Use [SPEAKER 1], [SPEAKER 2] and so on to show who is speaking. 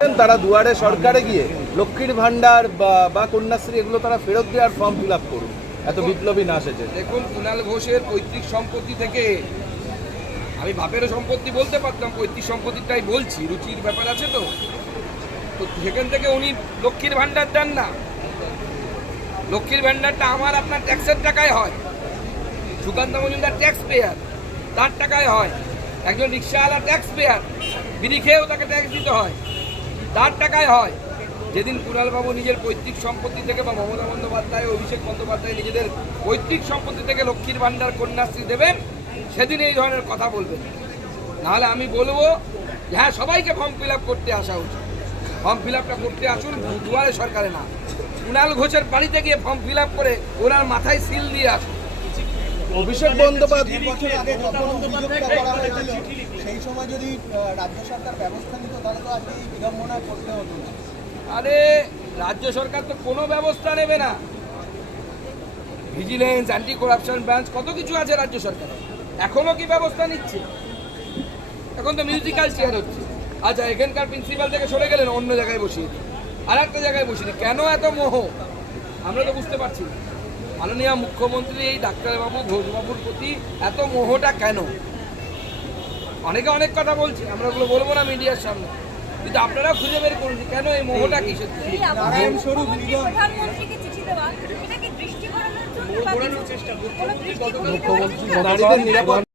[SPEAKER 1] তারা দুয়ারে সরকারে গিয়ে লক্ষ্মীর ভান্ডার বা কন্যাশ্রী এগুলো তারা ফেরত দেওয়ার ফর্ম ফিল আপ করুন। এত বিপ্লবী না সেজে।
[SPEAKER 2] দেখুন কুণাল ঘোষের পৈতৃক সম্পত্তি থেকে আমি বাপেরও সম্পত্তি বলতে পারতাম, পৈতৃক সম্পত্তিটাই বলছি, রুচির ব্যাপার আছে তো। তো সেখান থেকে উনি লক্ষ্মীর ভাণ্ডার দেন না। লক্ষ্মীর ভাণ্ডারটা আমার, আপনার ট্যাক্সের টাকায় হয়। সুকান্ত মজুমদার ট্যাক্স পেয়ার তার টাকায় হয়। একজন রিক্সাওয়ালা ট্যাক্স পেয়ার বিড়ি খেয়েও তাকে ট্যাক্স দিতে হয়। তার টাকায় হয়। যেদিন কুণালবাবু নিজের পৈতৃক সম্পত্তি থেকে বা মমতা বন্দ্যোপাধ্যায় অভিষেক বন্দ্যোপাধ্যায় নিজেদের পৈতৃক সম্পত্তি থেকে লক্ষ্মীর ভাণ্ডার, কন্যাশ্রী দেবেন, সেদিন এই ধরনের কথা বলবেন। নাহলে আমি বলব হ্যাঁ সবাইকে ফর্ম ফিল করতে আসা উচিত। ফর্ম ফিল করতে আসুন, দুয়ারে সরকারে না। কুণাল ঘোষের বাড়িতে গিয়ে ফর্ম ফিল করে ওনার মাথায় সিল দিয়ে আসুন।
[SPEAKER 1] অভিষেক বন্দ্যোপাধ্যায়
[SPEAKER 3] সেই সময় যদি রাজ্য সরকার ব্যবস্থা নিত, তাহলে তো আজকে বিড়ম্বনা করতে হতো না।
[SPEAKER 2] আরে, রাজ্য সরকার তো কোনো ব্যবস্থা নেবে না। ভিজিলেন্স অ্যান্টি করাপশন ব্রাঞ্চ কত কিছু আছে রাজ্য সরকার। এখনও কি ব্যবস্থা নিচ্ছে? এখন তো মিউজিক্যাল চেয়ার হচ্ছে। আচ্ছা এখানকার প্রিন্সিপাল থেকে সরে গেলেন, অন্য জায়গায় বসিয়ে আর একটা জায়গায় বসিয়ে দিন। কেন এত মোহ? আমরা তো বুঝতে পারছি মাননীয় মুখ্যমন্ত্রী, এই ডাক্তারবাবু, ঘোষবাবুর প্রতি এত মোহটা কেন? অনেকে অনেক কথা বলছে আমরা ওগুলো বলব না মিডিয়ার সামনে। কিন্তু আপনারা খুঁজে বের করুন কেন এই মোহটা
[SPEAKER 3] কি
[SPEAKER 4] প্রধানমন্ত্রীকে চিঠি দেওয়া